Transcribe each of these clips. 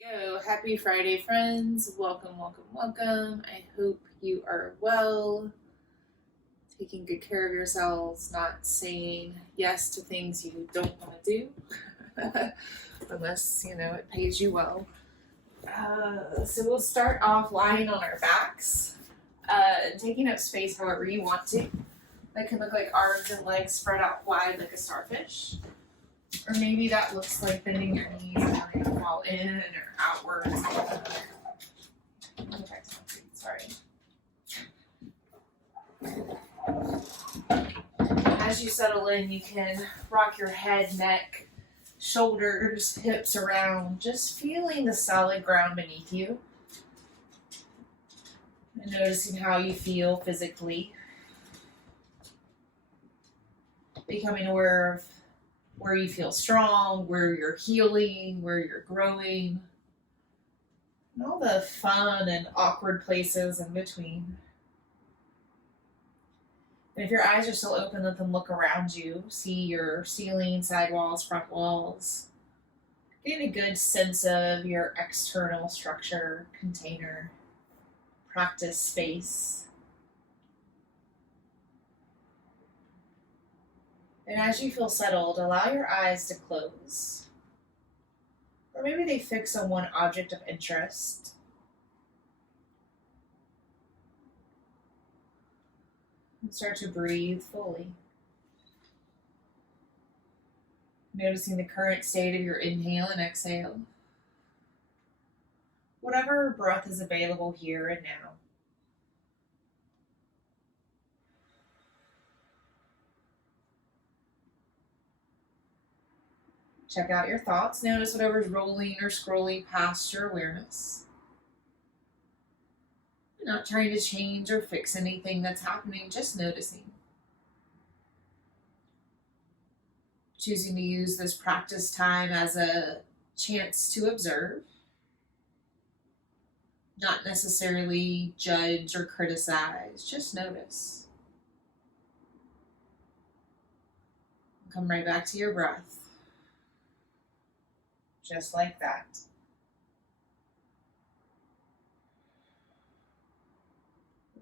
Go. Happy Friday, friends. Welcome, welcome, welcome. I hope you are well, taking good care of yourselves, not saying yes to things you don't want to do, unless, it pays you well. So we'll start off lying on our backs, taking up space however you want to. That can look like arms and legs spread out wide like a starfish. Or maybe that looks like bending your knees and having to fall in or outwards. Sorry. As you settle in, you can rock your head, neck, shoulders, hips around, just feeling the solid ground beneath you. And noticing how you feel physically. Becoming aware of where you feel strong, where you're healing, where you're growing, and all the fun and awkward places in between. And if your eyes are still open, let them look around you. See your ceiling, side walls, front walls. Getting a good sense of your external structure, container, practice space. And as you feel settled, allow your eyes to close. Or maybe they fix on one object of interest. And start to breathe fully. Noticing the current state of your inhale and exhale. Whatever breath is available here and now. Check out your thoughts. Notice whatever's rolling or scrolling past your awareness. You're not trying to change or fix anything that's happening, just noticing. Choosing to use this practice time as a chance to observe. Not necessarily judge or criticize, just notice. Come right back to your breath. Just like that.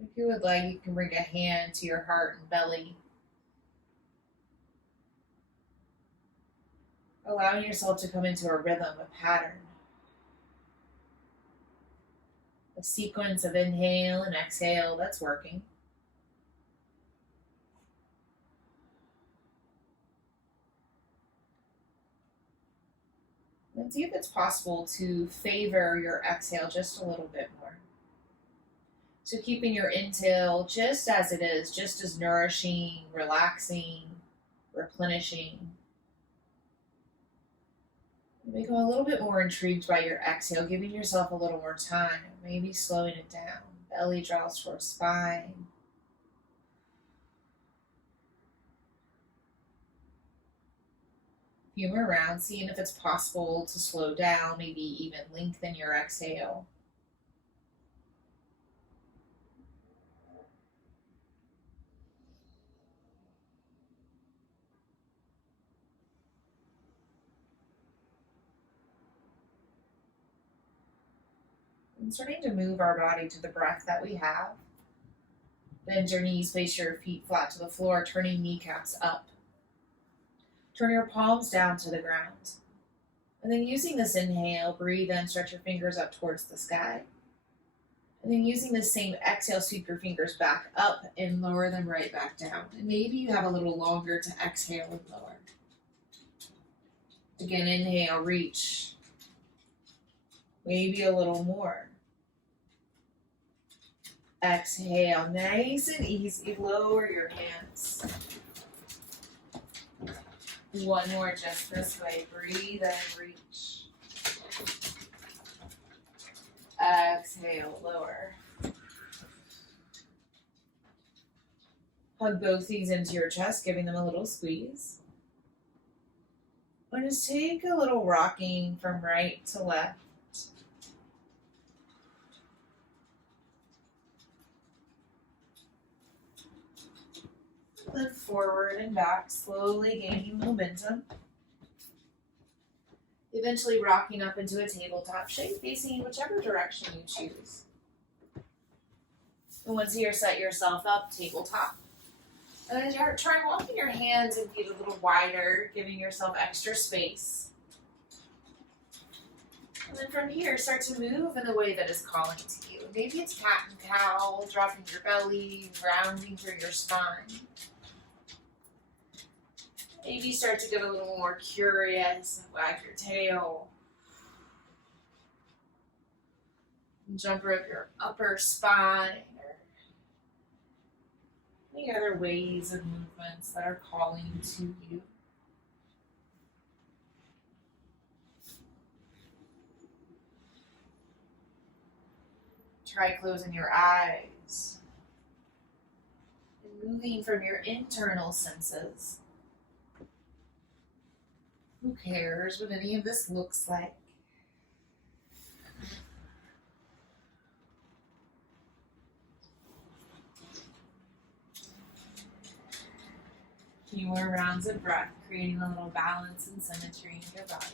If you would like, you can bring a hand to your heart and belly. Allowing yourself to come into a rhythm, a pattern. A sequence of inhale and exhale that's working. And see if it's possible to favor your exhale just a little bit more. So keeping your inhale just as it is, just as nourishing, relaxing, replenishing. Become a little bit more intrigued by your exhale, giving yourself a little more time, maybe slowing it down. Belly draws towards spine. Few more rounds, seeing if it's possible to slow down, maybe even lengthen your exhale. And starting to move our body to the breath that we have. Bend your knees, place your feet flat to the floor, turning kneecaps up. Turn your palms down to the ground. And then using this inhale, breathe in, stretch your fingers up towards the sky. And then using the same exhale, sweep your fingers back up and lower them right back down. And maybe you have a little longer to exhale and lower. Again, inhale, reach. Maybe a little more. Exhale, nice and easy, lower your hands. One more just this way. Breathe and reach. Exhale, lower. Hug both knees into your chest, giving them a little squeeze. And just take a little rocking from right to left. Then forward and back, slowly gaining momentum. Eventually rocking up into a tabletop shape, facing whichever direction you choose. And once you're set yourself up, tabletop. And then try walking your hands and feet a little wider, giving yourself extra space. And then from here, start to move in a way that is calling to you. Maybe it's cat and cow, dropping your belly, rounding through your spine. Maybe start to get a little more curious and wag your tail. And jump up your upper spine. Or any other ways of movements that are calling to you. Try closing your eyes and moving from your internal senses. Who cares what any of this looks like? Few more rounds of breath, creating a little balance and symmetry in your body.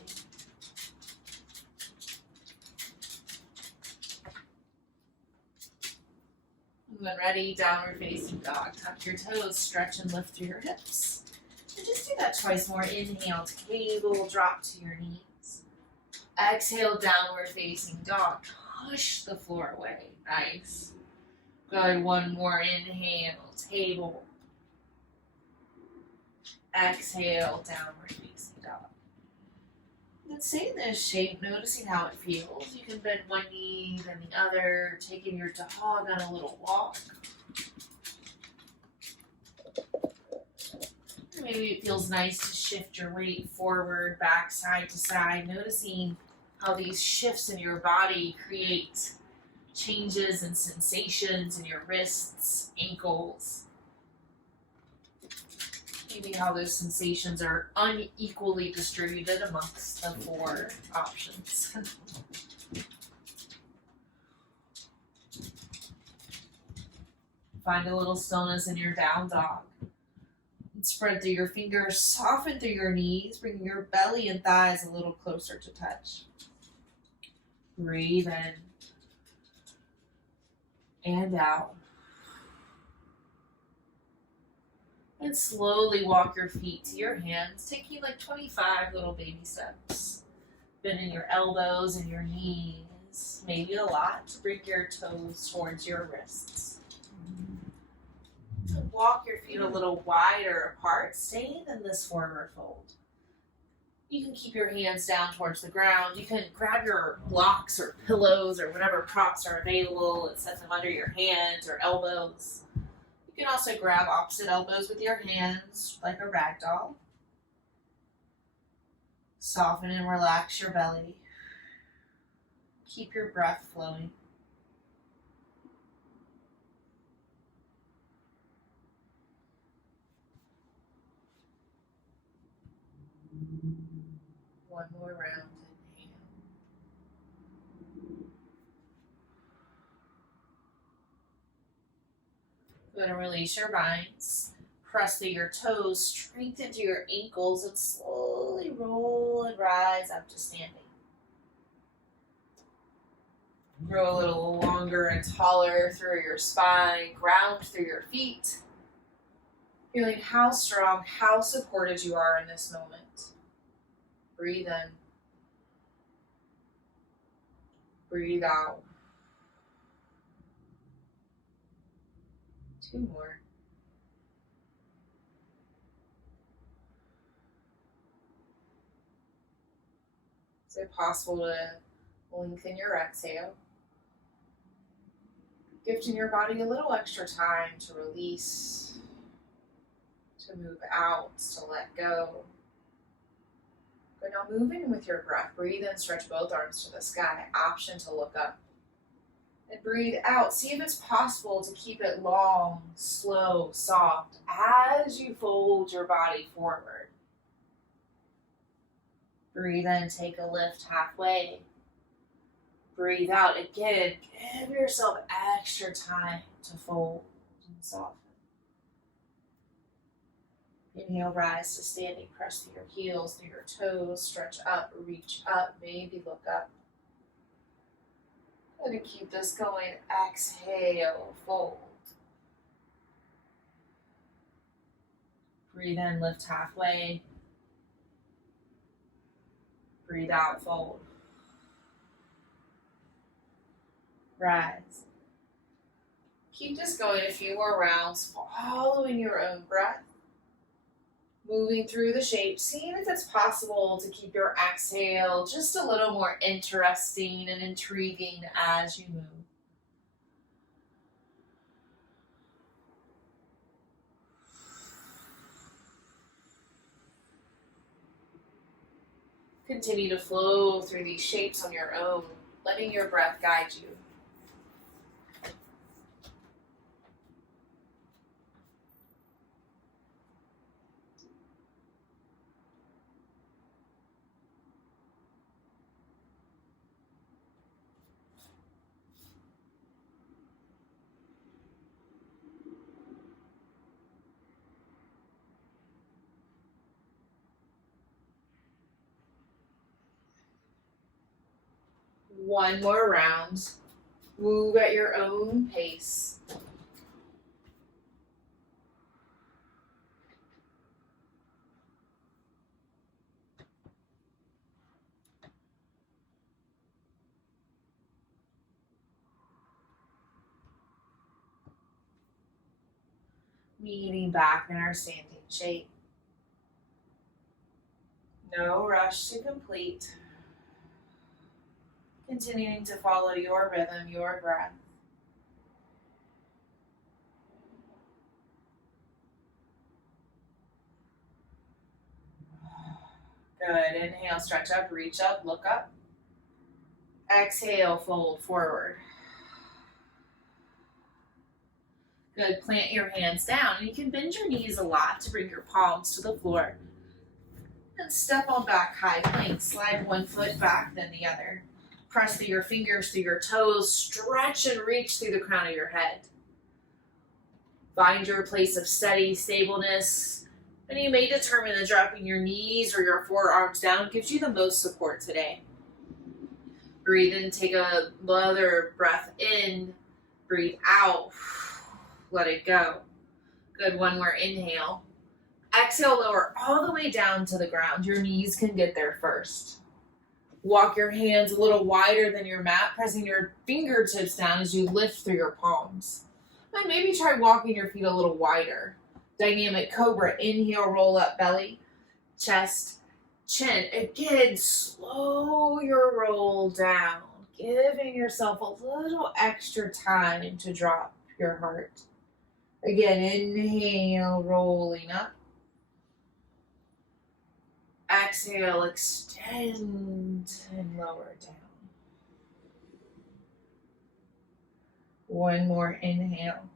When ready, downward facing dog. Tuck your toes, stretch and lift through your hips. And just do that twice more. Inhale to cable, drop to your knees. Exhale, downward facing dog. Push the floor away. Nice. Good, one more. Inhale, table. Exhale, downward facing dog. Then stay in this shape, noticing how it feels. You can bend one knee, then the other, taking your dog on a little walk. Maybe it feels nice to shift your weight forward, back, side to side, noticing how these shifts in your body create changes and sensations in your wrists, ankles. Maybe how those sensations are unequally distributed amongst the 4 options. Find a little stillness in your down dog. And spread through your fingers, soften through your knees, bringing your belly and thighs a little closer to touch. Breathe in and out. And slowly walk your feet to your hands, taking like 25 little baby steps. Bending your elbows and your knees, maybe a lot, to bring your toes towards your wrists. And walk your feet a little wider apart, staying in this forward fold. You can keep your hands down towards the ground. You can grab your blocks or pillows or whatever props are available and set them under your hands or elbows. You can also grab opposite elbows with your hands like a rag doll. Soften and relax your belly. Keep your breath flowing. One more round. Inhale. Go ahead and release your binds. Press through your toes, strengthen through your ankles, and slowly roll and rise up to standing. Grow a little longer and taller through your spine, ground through your feet. Feeling how strong, how supported you are in this moment. Breathe in. Breathe out. 2 more. Is it possible to lengthen your exhale? Gifting your body a little extra time to release, to move out, to let go. But now move in with your breath. Breathe in, stretch both arms to the sky. Option to look up. And breathe out. See if it's possible to keep it long, slow, soft as you fold your body forward. Breathe in, take a lift halfway. Breathe out again. Give yourself extra time to fold and soften. Inhale, rise to standing, press through your heels, through your toes, stretch up, reach up, maybe look up. Gonna keep this going. Exhale, fold. Breathe in, lift halfway. Breathe out, fold. Rise. Keep this going a few more rounds, following your own breath. Moving through the shape, seeing if it's possible to keep your exhale just a little more interesting and intriguing as you move. Continue to flow through these shapes on your own, letting your breath guide you. One more round. Move at your own pace. Meeting back in our standing shape. No rush to complete. Continuing to follow your rhythm, your breath. Good. Inhale, stretch up, reach up, look up. Exhale, fold forward. Good. Plant your hands down. And you can bend your knees a lot to bring your palms to the floor. And step on back high plank. Slide one foot back, then the other. Press through your fingers, through your toes. Stretch and reach through the crown of your head. Find your place of steady stableness. And you may determine that dropping your knees or your forearms down gives you the most support today. Breathe in, take another breath in. Breathe out. Let it go. Good, one more inhale. Exhale, lower all the way down to the ground. Your knees can get there first. Walk your hands a little wider than your mat, pressing your fingertips down as you lift through your palms. And maybe try walking your feet a little wider. Dynamic Cobra. Inhale, roll up belly, chest, chin. Again, slow your roll down, giving yourself a little extra time to drop your heart. Again, inhale, rolling up. Exhale, extend and lower down. One more inhale.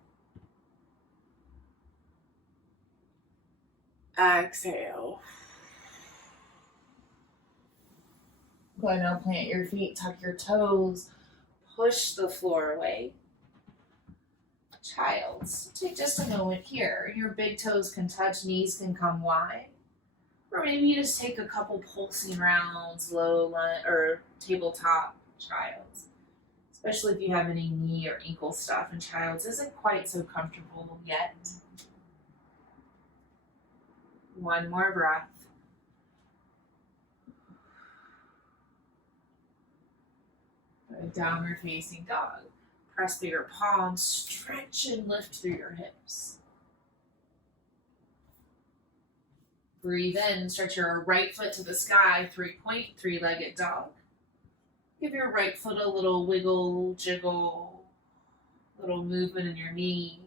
Exhale. Go ahead, now plant your feet, tuck your toes, push the floor away. Child's. Take just a moment here. Your big toes can touch, knees can come wide. Or maybe you just take a couple pulsing rounds, low lunge or tabletop child's. Especially if you have any knee or ankle stuff, and child's isn't quite so comfortable yet. One more breath. Downward facing dog. Press through your palms, stretch and lift through your hips. Breathe in, stretch your right foot to the sky, 3-point, three-legged dog. Give your right foot a little wiggle, jiggle, little movement in your knee.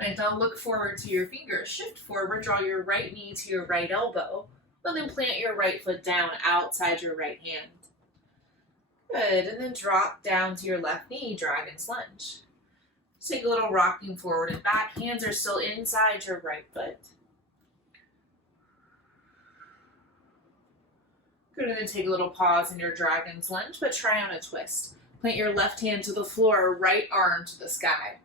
And now look forward to your fingers. Shift forward, draw your right knee to your right elbow, and then plant your right foot down outside your right hand. Good, and then drop down to your left knee, dragon's lunge. Just take a little rocking forward and back. Hands are still inside your right foot. Good, and then take a little pause in your dragon's lunge, but try on a twist. Plant your left hand to the floor, right arm to the sky.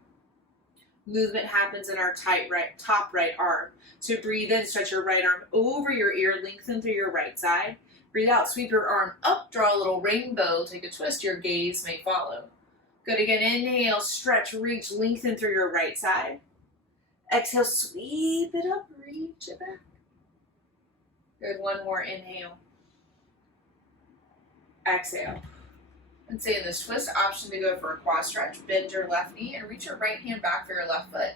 movement happens in our top right arm. So breathe in, stretch your right arm over your ear, lengthen through your right side. Breathe out, sweep your arm up, draw a little rainbow, take a twist, your gaze may follow. Good, again, inhale, stretch, reach, lengthen through your right side. Exhale, sweep it up, reach it back. Good, one more inhale. Exhale. And stay in this twist, option to go for a quad stretch, bend your left knee and reach your right hand back for your left foot.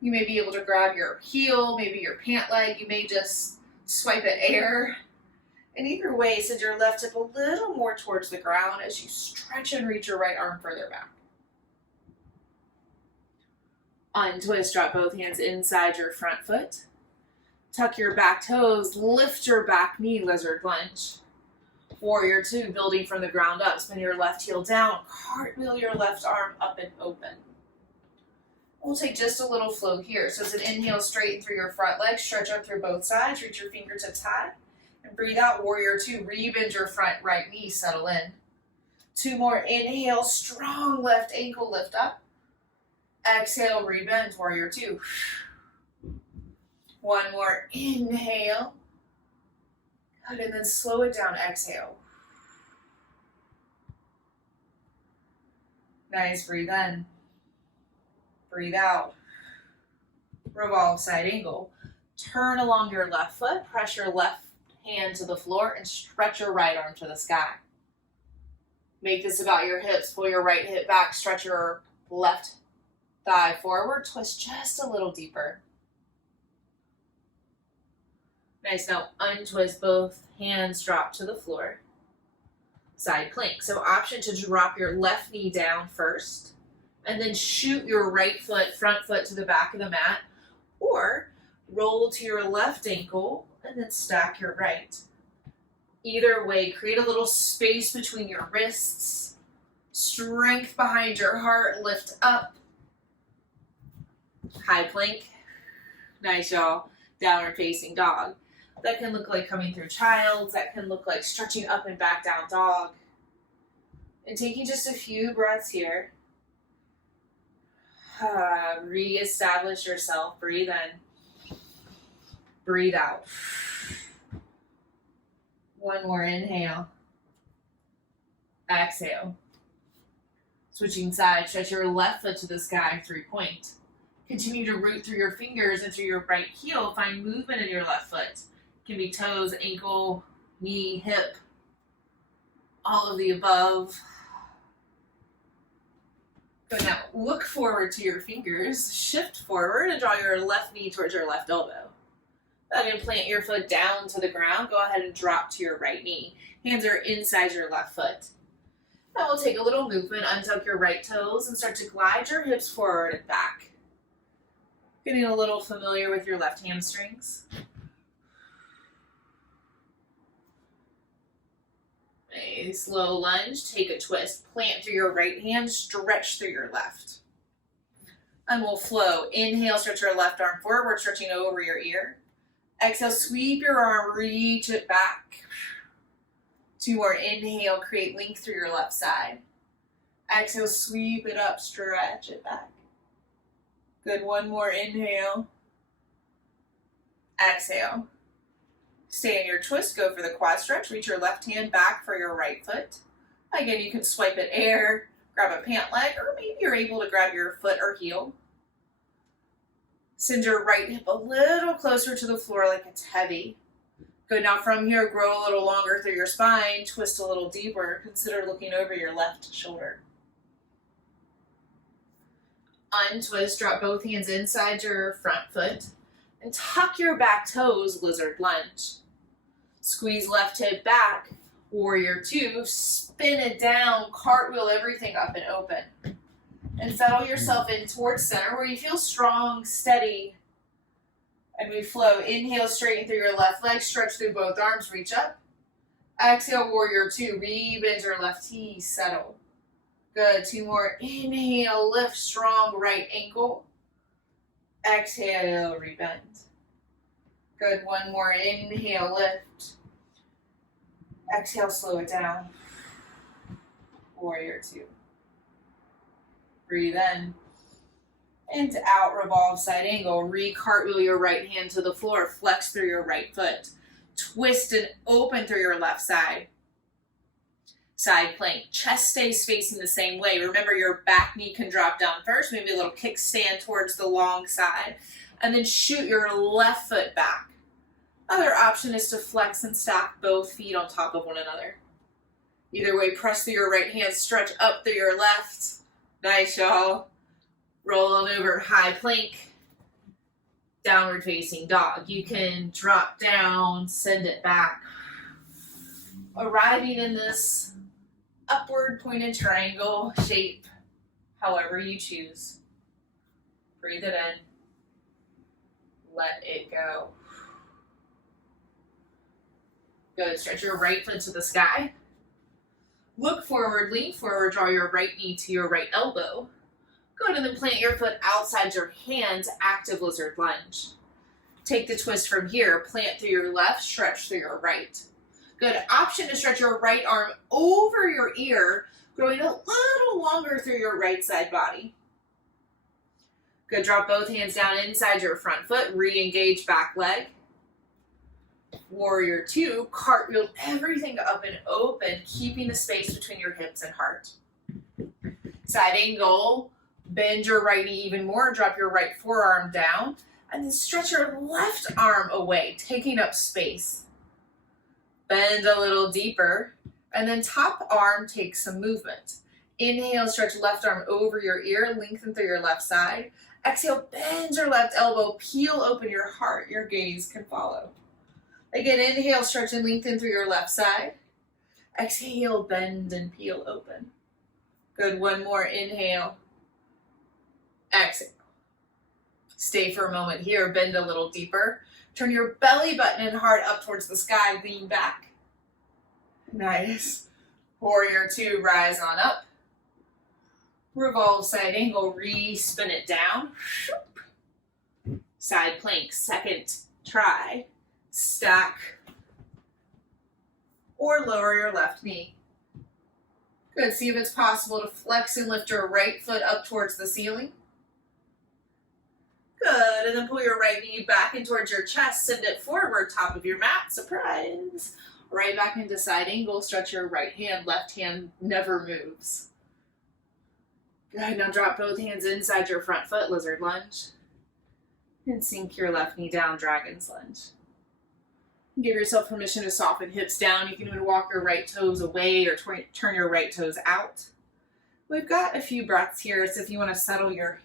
You may be able to grab your heel, maybe your pant leg, you may just swipe at air. And either way, send your left hip a little more towards the ground as you stretch and reach your right arm further back. Untwist, drop both hands inside your front foot. Tuck your back toes, lift your back knee, lizard lunge. Warrior two, building from the ground up. Spin your left heel down, cartwheel your left arm up and open. We'll take just a little flow here. So it's an inhale, straighten through your front leg, stretch up through both sides, reach your fingertips high. And breathe out, warrior two, rebend your front right knee, settle in. Two more, inhale, strong left ankle, lift up. Exhale, rebend, warrior two. One more, inhale. Good, and then slow it down, exhale. Nice, breathe in. Breathe out. Revolve, side angle. Turn along your left foot, press your left hand to the floor, and stretch your right arm to the sky. Make this about your hips. Pull your right hip back, stretch your left thigh forward, twist just a little deeper. Nice, now untwist, both hands drop to the floor. Side plank. So option to drop your left knee down first, and then shoot your right foot, front foot to the back of the mat, or roll to your left ankle and then stack your right. Either way, create a little space between your wrists, strength behind your heart, lift up. High plank. Nice, y'all. Downward facing dog. That can look like coming through child's. That can look like stretching up and back down dog. And taking just a few breaths here. Reestablish yourself. Breathe in. Breathe out. One more inhale. Exhale. Switching sides. Stretch your left foot to the sky, 3-point. Continue to root through your fingers and through your right heel. Find movement in your left foot. It can be toes, ankle, knee, hip, all of the above. Good, now look forward to your fingers. Shift forward and draw your left knee towards your left elbow. Then plant your foot down to the ground. Go ahead and drop to your right knee. Hands are inside your left foot. Now we'll take a little movement. Untuck your right toes and start to glide your hips forward and back. Getting a little familiar with your left hamstrings. A slow lunge, take a twist. Plant through your right hand, stretch through your left. And we'll flow. Inhale, stretch your left arm forward, stretching over your ear. Exhale, sweep your arm, reach it back. Two more, inhale, create length through your left side. Exhale, sweep it up, stretch it back. Good, one more inhale. Exhale. Stay in your twist, go for the quad stretch. Reach your left hand back for your right foot. Again, you can swipe at air, grab a pant leg, or maybe you're able to grab your foot or heel. Send your right hip a little closer to the floor like it's heavy. Good, now from here, grow a little longer through your spine, twist a little deeper. Consider looking over your left shoulder. Untwist, drop both hands inside your front foot, and tuck your back toes, lizard lunge. Squeeze left hip back, warrior two, spin it down, cartwheel everything up and open. And settle yourself in towards center where you feel strong, steady, and we flow. Inhale, straighten through your left leg, stretch through both arms, reach up. Exhale, warrior two, rebend your left knee, settle. Good, two more. Inhale, lift strong right ankle. Exhale, rebend. Good, one more. Inhale, lift. Exhale, slow it down. Warrior two. Breathe in. And out, revolve, side angle. Re-cartwheel your right hand to the floor. Flex through your right foot. Twist and open through your left side. Side plank. Chest stays facing the same way. Remember, your back knee can drop down first. Maybe a little kickstand towards the long side. And then shoot your left foot back. Other option is to flex and stack both feet on top of one another. Either way, press through your right hand, stretch up through your left. Nice, y'all. Roll on over, high plank, downward facing dog. You can drop down, send it back. Arriving in this upward pointed triangle shape, however you choose. Breathe it in. Let it go. Good. Stretch your right foot to the sky. Look forward, lean forward, draw your right knee to your right elbow. Good, and then plant your foot outside your hands, active lizard lunge. Take the twist from here, plant through your left, stretch through your right. Good, option to stretch your right arm over your ear, growing a little longer through your right side body. Good, drop both hands down inside your front foot, re-engage back leg. Warrior two, cartwheel everything up and open, keeping the space between your hips and heart. Side angle, bend your right knee even more, drop your right forearm down, and then stretch your left arm away, taking up space. Bend a little deeper, and then top arm takes some movement. Inhale, stretch left arm over your ear, lengthen through your left side. Exhale, bend your left elbow, peel open your heart, your gaze can follow. Again, inhale, stretch and lengthen through your left side. Exhale, bend and peel open. Good, one more, inhale. Exhale. Stay for a moment here, bend a little deeper. Turn your belly button and heart up towards the sky, lean back. Nice. Warrior two, rise on up. Revolve side angle, re-spin it down. Side plank, second try. Stack or lower your left knee. Good, see if it's possible to flex and lift your right foot up towards the ceiling. Good, and then pull your right knee back in towards your chest, send it forward, top of your mat, surprise. Right back into side angle, stretch your right hand, left hand never moves. Good, now drop both hands inside your front foot, lizard lunge. And sink your left knee down, dragon's lunge. Give yourself permission to soften hips down. You can even walk your right toes away or turn your right toes out. We've got a few breaths here, so if you want to settle your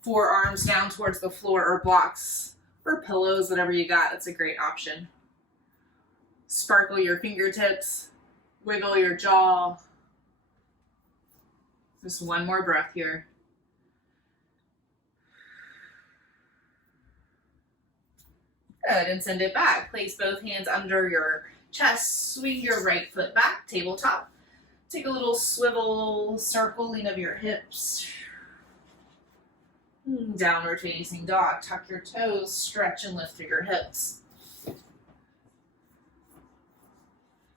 forearms down towards the floor or blocks or pillows, whatever you got, that's a great option. Sparkle your fingertips, wiggle your jaw. Just one more breath here. Good, and send it back. Place both hands under your chest, swing your right foot back, tabletop. Take a little swivel, circling of your hips. Downward facing dog. Tuck your toes, stretch and lift through your hips.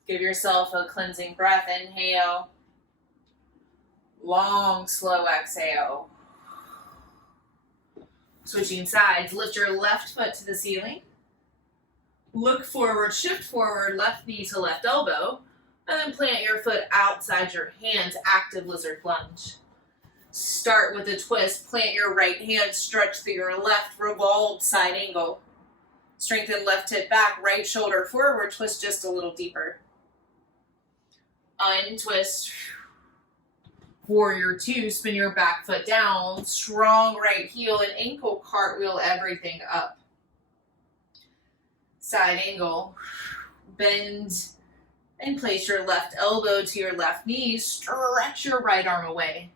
Give yourself a cleansing breath. Inhale. Long, slow exhale. Switching sides. Lift your left foot to the ceiling. Look forward, shift forward, left knee to left elbow, and then plant your foot outside your hands, active lizard lunge. Start with a twist, plant your right hand, stretch through your left, revolve side angle. Strengthen left hip back, right shoulder forward, twist just a little deeper. Untwist. Warrior two, spin your back foot down, strong right heel and ankle, cartwheel everything up. Side angle, bend and place your left elbow to your left knee, stretch your right arm away.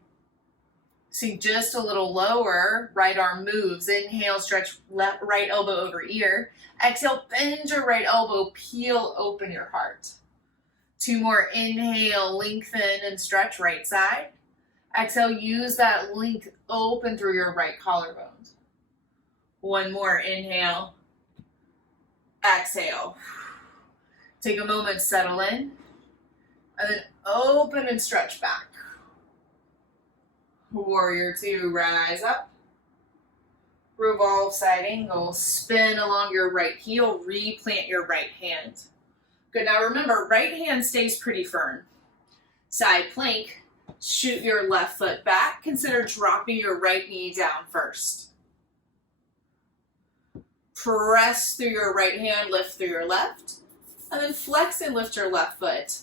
Sink just a little lower, right arm moves. Inhale, stretch left right elbow over ear. Exhale, bend your right elbow, peel open your heart. Two more, inhale, lengthen and stretch right side. Exhale, use that length open through your right collarbone. One more, inhale. Exhale. Take a moment, settle in, and then open and stretch back. Warrior two, rise up. Revolve side angle, spin along your right heel, replant your right hand. Good, now remember, right hand stays pretty firm. Side plank, shoot your left foot back, consider dropping your right knee down first. Press through your right hand, lift through your left, and then flex and lift your left foot.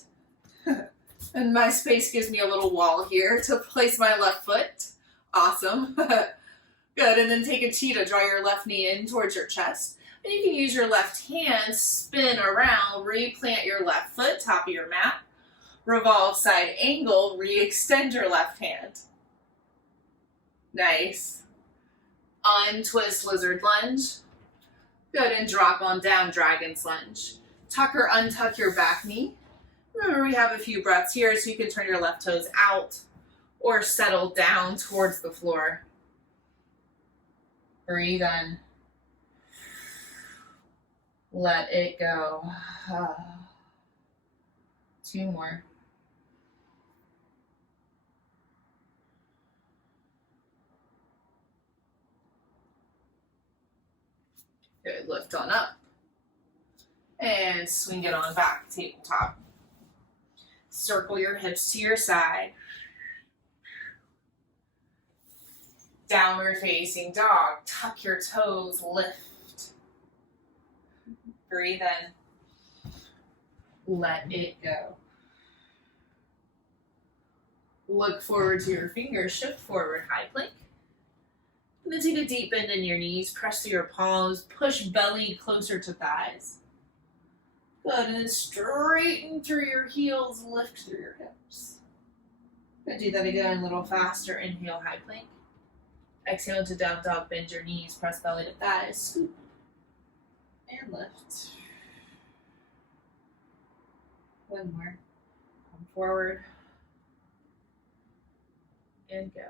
And my space gives me a little wall here to place my left foot. Awesome. Good, and then take a cheetah, draw your left knee in towards your chest. And you can use your left hand, spin around, replant your left foot, top of your mat. Revolve side angle, re-extend your left hand. Nice. Untwist lizard lunge. Good, and drop on down, dragon's lunge. Tuck or untuck your back knee. Remember, we have a few breaths here, so you can turn your left toes out or settle down towards the floor. Breathe in. Let it go. 2 more. Good, lift on up. And swing it on back, tabletop. Circle your hips to your side. Downward facing dog. Tuck your toes, lift. Breathe in. Let it go. Look forward to your fingers, shift forward, high plank. And then take a deep bend in your knees, press through your palms, push belly closer to thighs. Good, and then straighten through your heels, lift through your hips. Good, do that again a little faster. Inhale, high plank. Exhale to down dog, bend your knees, press belly to thighs, scoop, and lift. 1 more. Come forward, and go.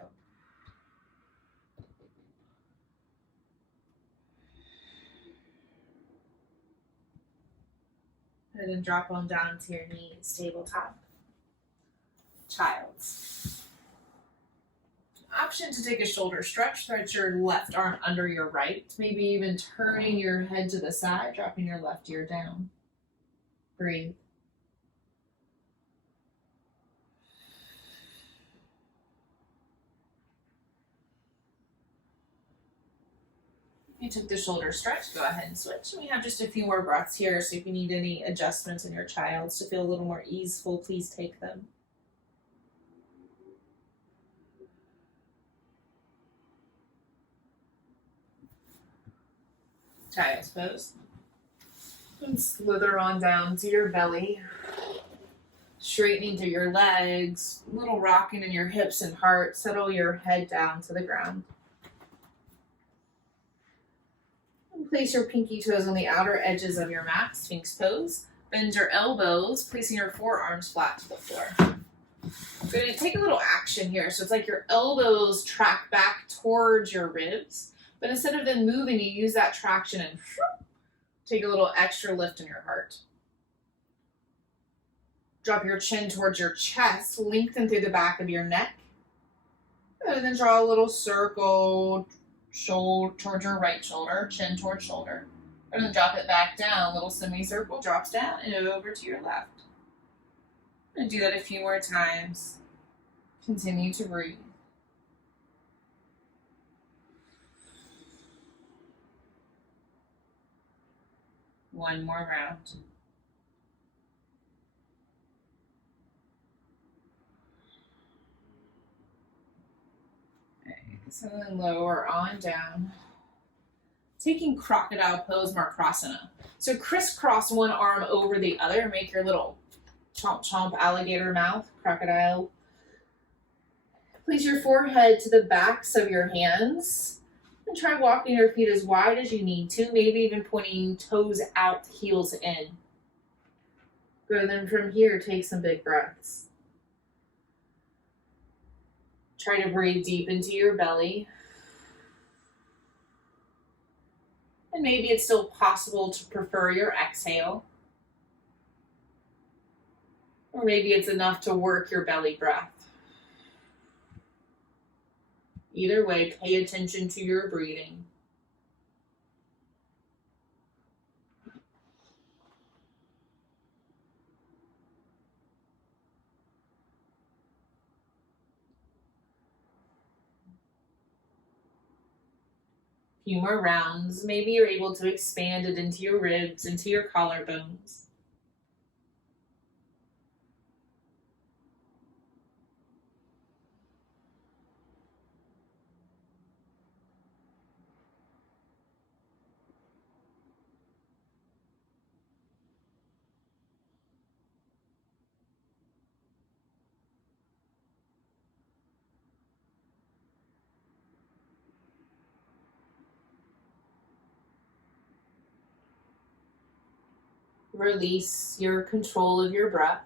And then drop on down to your knees, tabletop. Child's. Option to take a shoulder stretch, thread your left arm under your right, maybe even turning your head to the side, dropping your left ear down. Breathe. You took the shoulder stretch, go ahead and switch. We have just a few more breaths here, so if you need any adjustments in your child's to feel a little more easeful, please take them. Child's pose. And slither on down to your belly. Straightening through your legs, a little rocking in your hips and heart. Settle your head down to the ground. And place your pinky toes on the outer edges of your mat, Sphinx Pose. Bend your elbows, placing your forearms flat to the floor. I'm going to take a little action here. So it's like your elbows track back towards your ribs. But instead of them moving, you use that traction and take a little extra lift in your heart. Drop your chin towards your chest, lengthen through the back of your neck. And then draw a little circle, shoulder towards your right shoulder, chin towards shoulder. And then drop it back down, little semicircle, drops down and over to your left. And do that a few more times. Continue to breathe. One more round. Okay, so then lower on down. Taking Crocodile Pose, Markrasana. So crisscross one arm over the other. Make your little chomp chomp alligator mouth, crocodile. Place your forehead to the backs of your hands. And try walking your feet as wide as you need to, maybe even pointing toes out, heels in. Good, then from here, take some big breaths. Try to breathe deep into your belly. And maybe it's still possible to prefer your exhale. Or maybe it's enough to work your belly breath. Either way, pay attention to your breathing. Few more rounds. Maybe you're able to expand it into your ribs, into your collarbones. Release your control of your breath.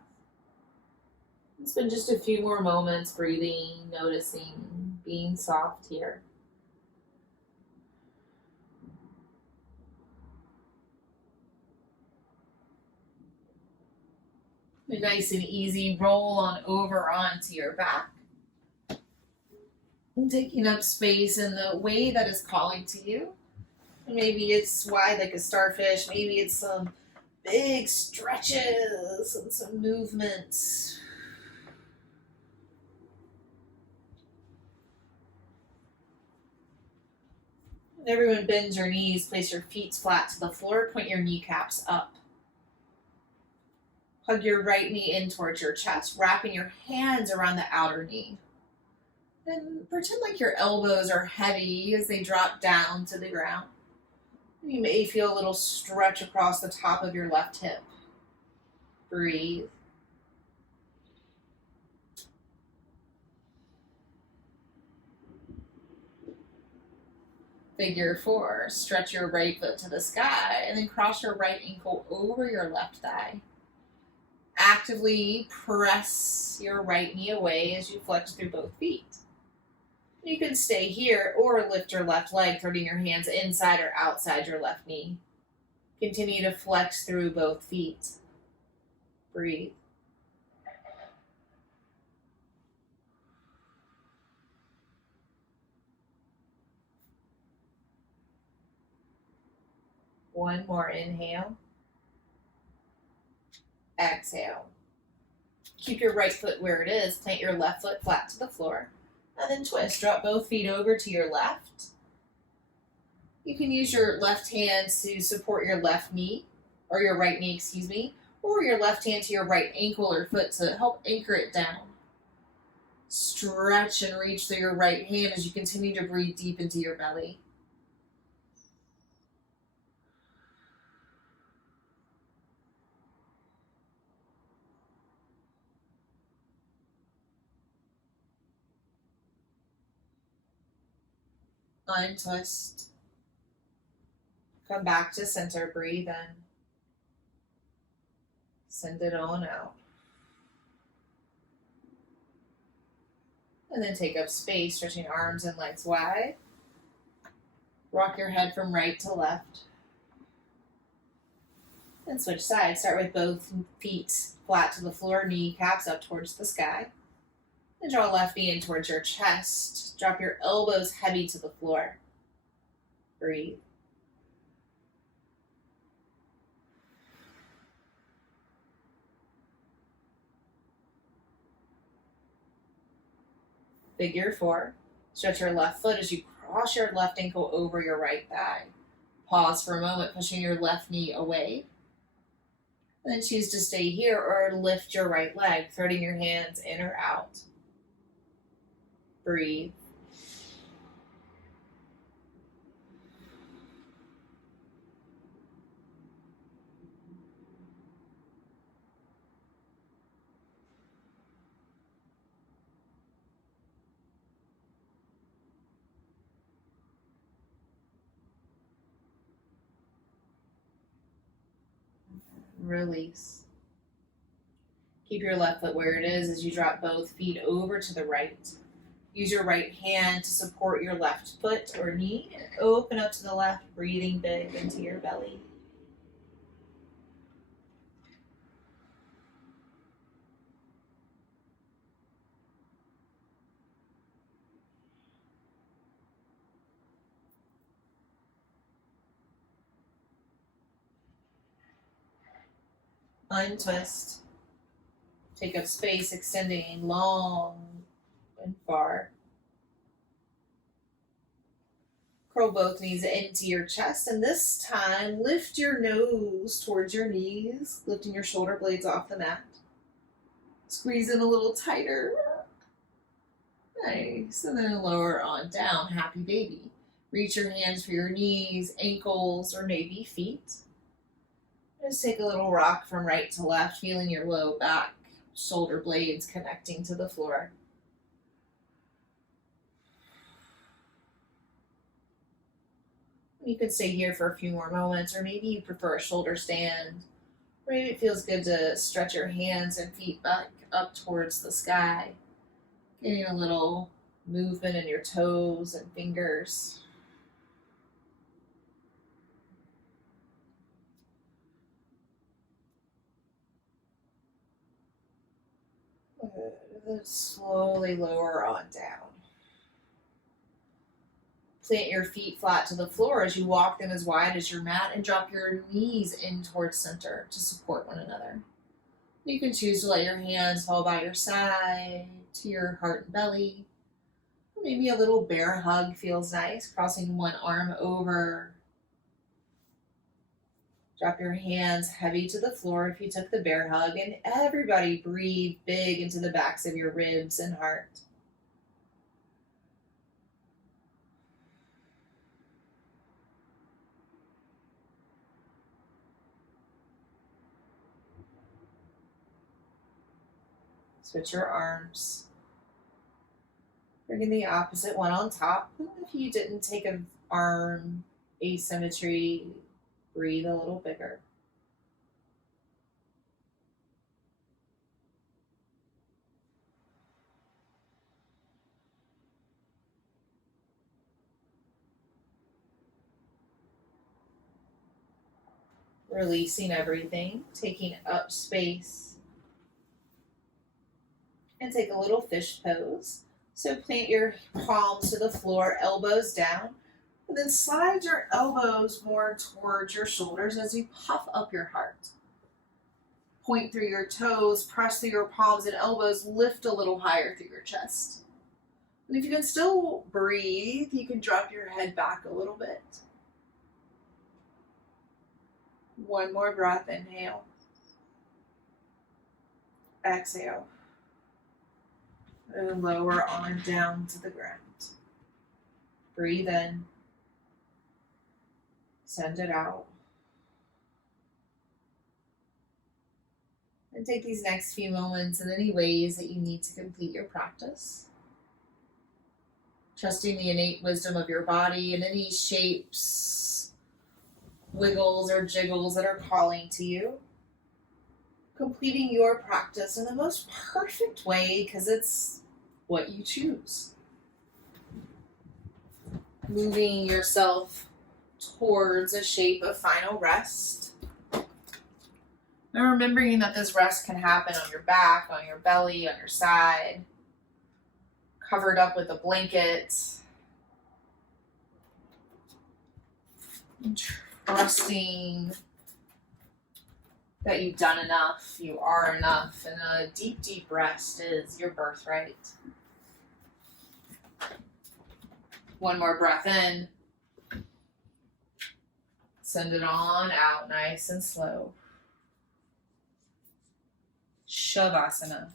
Spend just a few more moments breathing, noticing, being soft here. A nice and easy roll on over onto your back. And taking up space in the way that is calling to you. Maybe it's wide like a starfish. Maybe it's some big stretches and some movements. And everyone bends your knees, place your feet flat to the floor, point your kneecaps up. Hug your right knee in towards your chest, wrapping your hands around the outer knee. And pretend like your elbows are heavy as they drop down to the ground. You may feel a little stretch across the top of your left hip. Breathe. Figure 4, stretch your right foot to the sky and then cross your right ankle over your left thigh. Actively press your right knee away as you flex through both feet. You can stay here or lift your left leg, threading your hands inside or outside your left knee. Continue to flex through both feet. Breathe. One more inhale. Exhale. Keep your right foot where it is. Plant your left foot flat to the floor. And then twist. Drop both feet over to your left. You can use your left hand to support your left knee, or your right knee, excuse me, or your left hand to your right ankle or foot to help anchor it down. Stretch and reach through your right hand as you continue to breathe deep into your belly. Untwist. Come back to center. Breathe in. Send it on out. And then take up space, stretching arms and legs wide. Rock your head from right to left. And switch sides. Start with both feet flat to the floor, kneecaps up towards the sky. And draw left knee in towards your chest. Drop your elbows heavy to the floor. Breathe. Figure 4. Stretch your left foot as you cross your left ankle over your right thigh. Pause for a moment, pushing your left knee away. And then choose to stay here or lift your right leg, threading your hands in or out. Breathe. Release. Keep your left foot where it is as you drop both feet over to the right. Use your right hand to support your left foot or knee and open up to the left, breathing big into your belly. Untwist. Take up space, extending long and far. Curl both knees into your chest, and this time lift your nose towards your knees, lifting your shoulder blades off the mat. Squeeze in a little tighter. Nice. And then lower on down, happy baby. Reach your hands for your knees, ankles, or maybe feet. Just take a little rock from right to left, feeling your low back, shoulder blades connecting to the floor. You could stay here for a few more moments, or maybe you prefer a shoulder stand. Or maybe it feels good to stretch your hands and feet back up towards the sky, getting a little movement in your toes and fingers. Good. Then slowly lower on down. Plant your feet flat to the floor as you walk them as wide as your mat and drop your knees in towards center to support one another. You can choose to let your hands fall by your side to your heart and belly. Maybe a little bear hug feels nice, crossing one arm over. Drop your hands heavy to the floor if you took the bear hug, and everybody breathe big into the backs of your ribs and heart. Switch your arms. Bringing the opposite one on top. If you didn't take an arm asymmetry, breathe a little bigger. Releasing everything, taking up space. And take a little fish pose. So plant your palms to the floor, elbows down, and then slide your elbows more towards your shoulders as you puff up your heart. Point through your toes, press through your palms and elbows, lift a little higher through your chest. And if you can still breathe, you can drop your head back a little bit. One more breath, inhale. Exhale. And lower on down to the ground. Breathe in. Send it out. And take these next few moments in any ways that you need to complete your practice. Trusting the innate wisdom of your body and any shapes, wiggles, or jiggles that are calling to you. Completing your practice in the most perfect way because it's what you choose. Moving yourself towards a shape of final rest. And remembering that this rest can happen on your back, on your belly, on your side, covered up with a blanket. And trusting that you've done enough, you are enough, and a deep, deep rest is your birthright. One more breath in. Send it on out, nice and slow. Shavasana.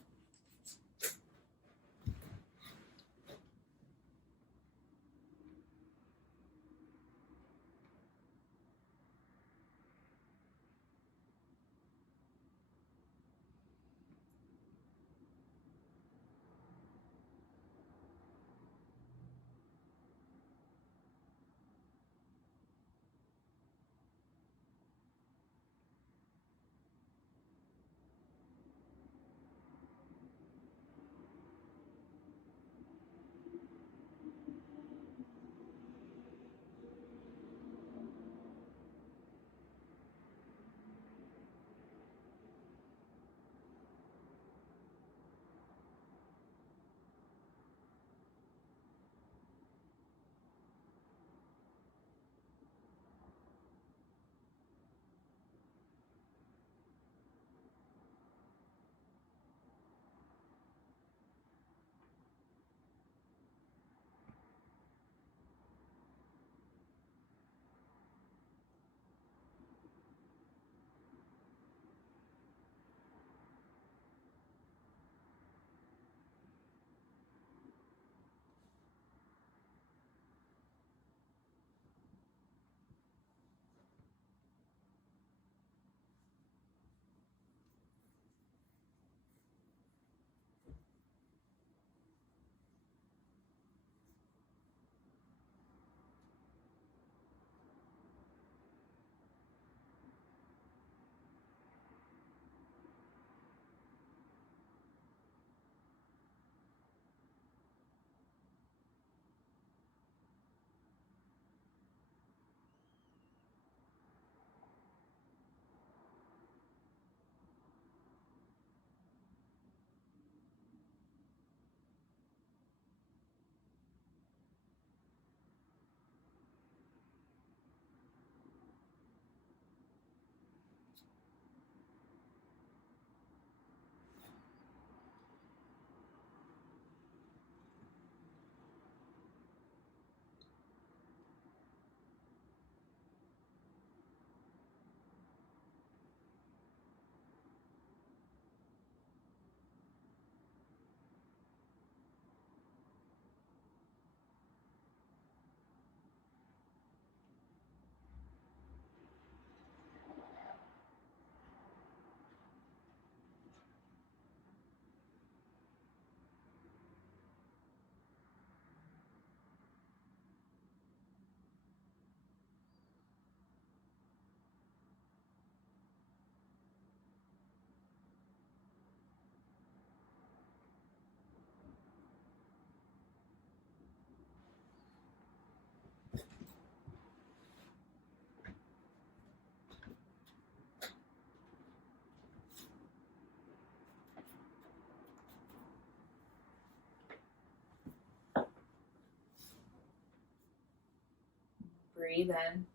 Breathe in.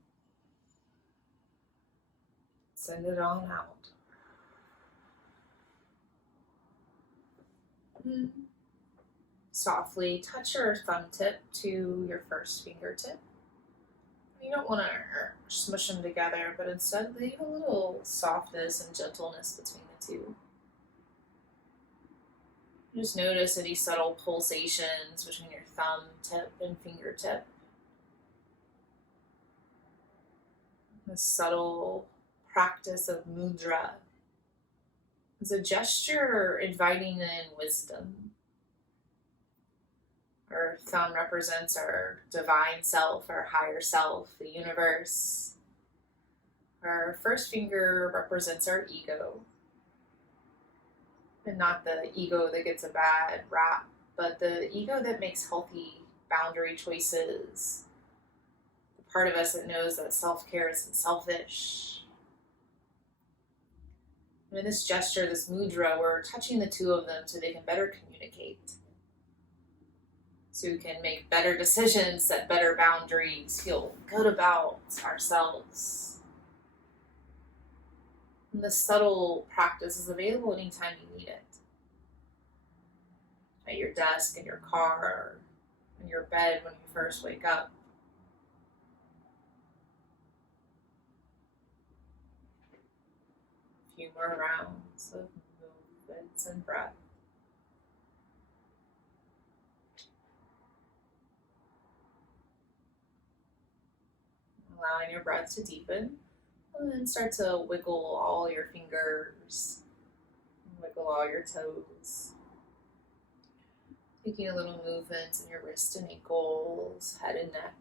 Send it on out. Softly touch your thumb tip to your first fingertip. You don't want to smush them together, but instead leave a little softness and gentleness between the two. Just notice any subtle pulsations between your thumb tip and fingertip. The subtle practice of mudra is a gesture inviting in wisdom. Our thumb represents our divine self, our higher self, the universe. Our first finger represents our ego. And not the ego that gets a bad rap, but the ego that makes healthy boundary choices. The part of us that knows that self-care isn't selfish. And in this gesture, this mudra, we're touching the two of them so they can better communicate. So we can make better decisions, set better boundaries, feel good about ourselves. And this subtle practice is available anytime you need it. At your desk, in your car, or in your bed when you first wake up. A few more rounds of movements and breath. Allowing your breath to deepen, and then start to wiggle all your fingers, wiggle all your toes. Taking a little movement in your wrists and ankles, head and neck.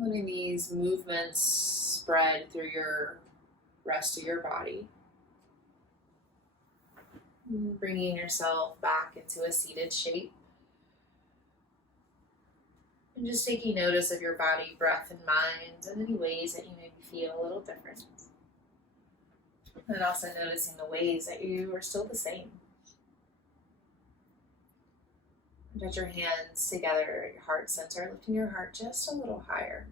Letting these movements spread through your rest of your body. Bringing yourself back into a seated shape. And just taking notice of your body, breath, and mind, and any ways that you maybe feel a little different. And also noticing the ways that you are still the same. Put your hands together at your heart center, lifting your heart just a little higher.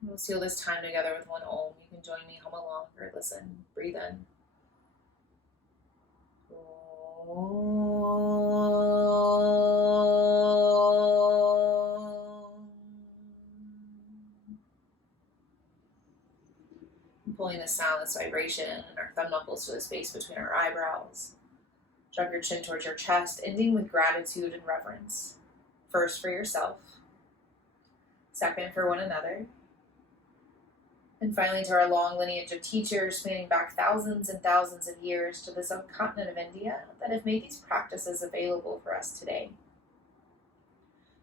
We'll seal this time together with one Om. You can join me, hum along, or listen. Breathe in. Pulling the sound, this vibration, and our thumb knuckles to the space between our eyebrows. Drop your chin towards your chest, ending with gratitude and reverence. First for yourself. Second for one another. And finally to our long lineage of teachers spanning back thousands and thousands of years to the subcontinent of India that have made these practices available for us today.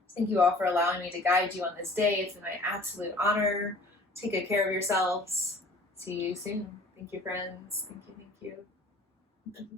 Thank you all for allowing me to guide you on this day. It's been my absolute honor. Take good care of yourselves. See you soon. Thank you, friends. Thank you.